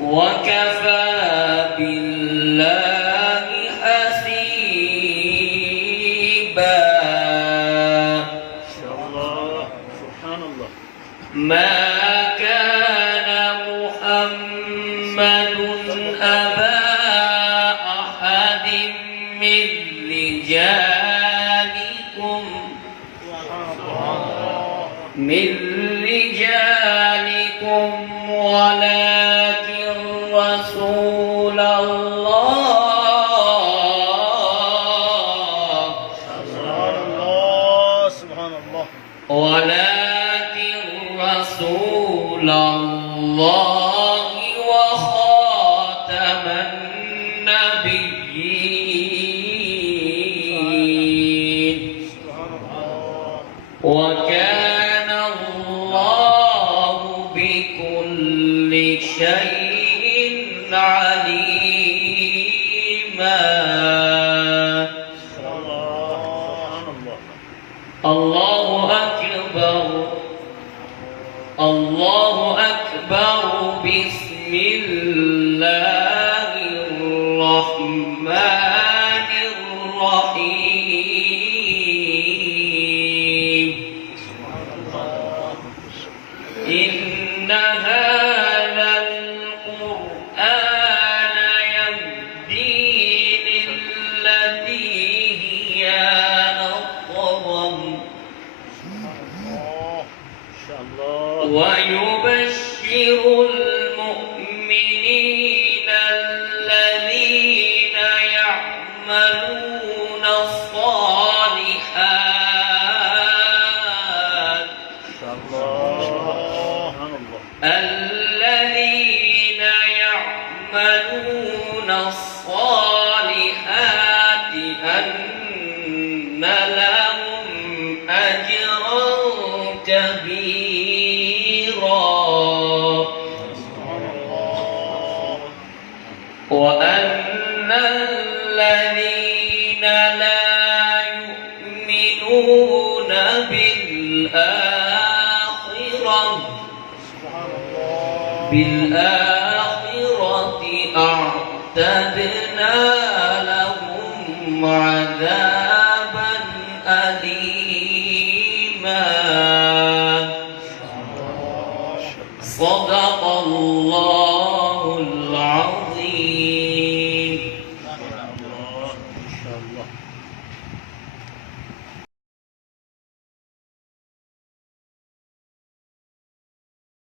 وكفى بالله حسيبا. سبحان الله. ما كان محمد أبا أحد من رجالكم ولكن رسول الله سبحان الله. ولكن رسول الله وخاتم النبيين وكان الله بكل شيء عليما. الله أكبر. الله أكبر. بسم الله الرحمن الرحيم. إن هذا القرآن يهدي للتي هي أقوم ويبشر المؤمنين الذين يعملون الصالحات أن